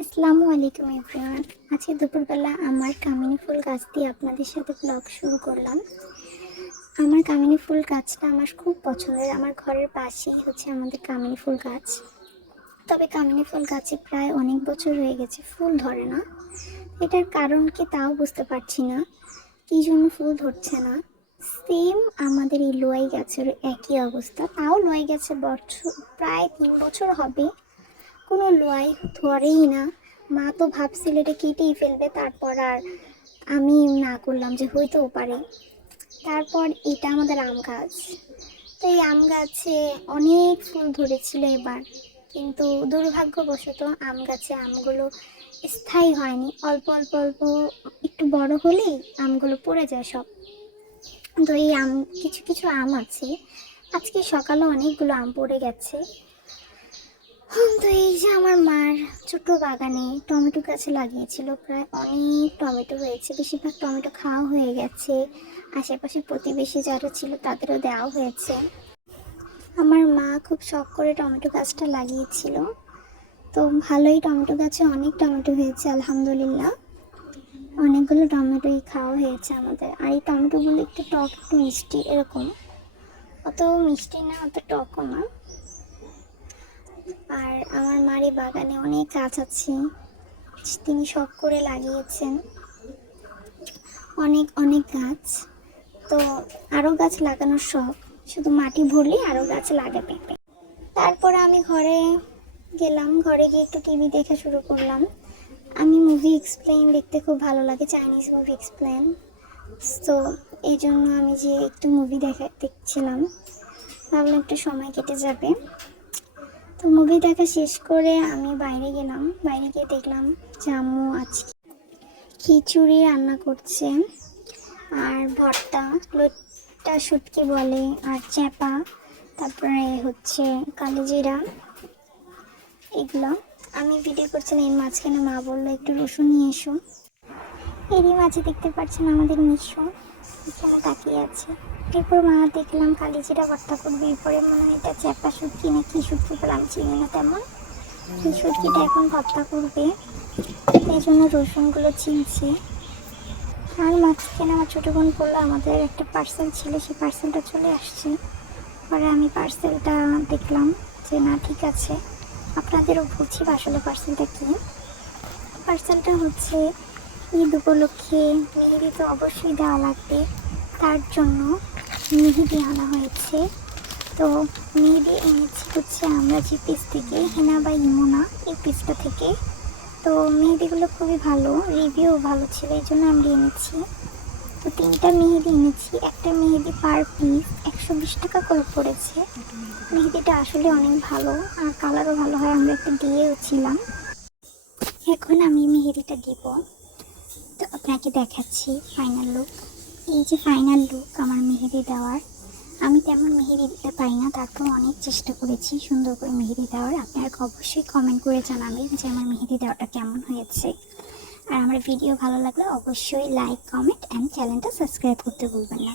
আসসালামু আলাইকুম এভরিওয়ান। আজকে দুপুরবেলা আমার কামিনী ফুল গাছ দিয়ে আপনাদের সাথে ব্লগ শুরু করলাম। আমার কামিনী ফুল গাছটা আমার খুব পছন্দের। আমার ঘরের পাশেই হচ্ছে আমাদের কামিনী ফুল গাছ। তবে কামিনী ফুল গাছে প্রায় অনেক বছর হয়ে গেছে, ফুল ধরে না। এটার কারণ কি তাও বুঝতে পারছি না। কী জন্য ফুল ধরছে না? সেম আমাদের এই লোয়াই গাছের একই অবস্থা। তাও লোয়াই গাছে বছর, প্রায় তিন বছর হবে। কোনো লোয়াই ধরেই না। মা তো ভাবছিল এটা কেটেই ফেলবে, তারপর আর আমি না করলাম যে হইতেও পারে। তারপর এটা আমাদের আম গাছ। তো এই আম গাছে অনেক ফুল ধরেছিল এবার। কিন্তু দুর্ভাগ্যবশত আম গাছে আমগুলো স্থায়ী হয়নি। অল্প অল্প অল্প একটু বড় হলেই আমগুলো পড়ে যায় সব। তো এই আম, কিছু কিছু আম আছে। আজকে সকালে অনেকগুলো আম পড়ে গেছে। তো এই যে আমার মার ছোট বাগানে টমেটো গাছ লাগিয়েছিল, প্রায় অনেক টমেটো হয়েছে, বেশিরভাগ টমেটো খাওয়া হয়ে গেছে। আশেপাশে প্রতিবেশী যারা ছিল তাদেরও দেওয়া হয়েছে। আমার মা খুব শখ করে টমেটো গাছটা লাগিয়েছিল। তো ভালোই টমেটো গাছে অনেক টমেটো হয়েছে, আলহামদুলিল্লাহ। অনেকগুলো টমেটোই খাওয়া হয়েছে আমাদের। আর এই টমেটোগুলো একটু টক একটু মিষ্টি, এরকম। অত মিষ্টি না, অত টকও না। আর আমার মার বাগানে অনেক গাছ আছে। তিনি শখ করে লাগিয়েছেন। অনেক অনেক গাছ। তো আরও গাছ লাগানোর শখ। শুধু মাটি ভরলে আরও গাছ লাগাবে। তারপর আমি ঘরে গেলাম। ঘরে গিয়ে একটু টিভি দেখা শুরু করলাম। আমি মুভি এক্সপ্লেন দেখতে খুব ভালো লাগে চাইনিজ মুভি এক্সপ্লেন তো এই জন্য আমি যে একটু মুভি দেখা দেখছিলাম। ভাবলাম একটু সময় কেটে যাবে। তো মুভি দেখা শেষ করে আমি বাইরে গেলাম। বাইরে গিয়ে দেখলাম আম্মু আজকে খিচুড়ি রান্না করছে আর ভর্তা, লোটটা শুটকি বলে আর চ্যাপা, তারপরে হচ্ছে কালিজিরা, এগুলো। আমি ভিডিও করছিলাম এর মাঝখানে মা বলল একটু রসুন নিয়ে এসো। এরই মাঝে দেখতে পাচ্ছেন আমাদের মিশো এখানে তাকিয়ে আছে। এরপর মা দেখলাম কালিজিরা ভর্তা করবে এরপরে মনে হয় এটা চ্যাপা শুটকি না কি শুটকি বলে আমি চিনি না তেমন। এই শুটকিটা এখন ভর্তা করবে, এই জন্য রসুনগুলো চিনছে। আর মাঝখানে আমার ছোটো বোন বলল, আমাদের একটা পার্সেল ছিল, সেই পার্সেলটা চলে আসছে। পরে আমি পার্সেলটা দেখলাম যে, না, ঠিক আছে। আপনাদেরও বুঝি আসলে পার্সেলটা কী? পার্সেলটা হচ্ছে ঈদ উপলক্ষে মেহেদি তো অবশ্যই দেওয়া লাগবে। তার জন্য মেহেদি আনা হয়েছে। তো মেহেদি এনেছি হচ্ছে আমরা যে পিস থেকে, হেনা বা ইমোনা এই পিসটা থেকে। তো মেহেদিগুলো খুবই ভালো রিভিউ ভালো ছিল, এই জন্য আমরা এনেছি। তো তিনটা মেহেদি এনেছি। একটা মেহেদি পার পিস একশো বিশ টাকা করে পড়েছে। মেহেদিটা আসলে অনেক ভালো, আর কালারও ভালো হয়, আমরা একটু দিয়েও ছিলাম। এখন আমি মেহেদিটা দিব। আপনাকে দেখাচ্ছি ফাইনাল লুক এই যে ফাইনাল লুক আমার মেহেদি দেওয়ার, আমি তেমন মেহেদি দিতে পারি না তারপর অনেক চেষ্টা করেছি সুন্দর করে মেহেদি দেওয়ার। আপনারা অবশ্যই কমেন্ট করে জানাবেন যে আমার মেহেদি দেওয়াটা কেমন হয়েছে। আর আমার ভিডিও ভালো লাগলে অবশ্যই লাইক কমেন্ট অ্যান্ড চ্যানেলটা সাবস্ক্রাইব করতে ভুলবেন না।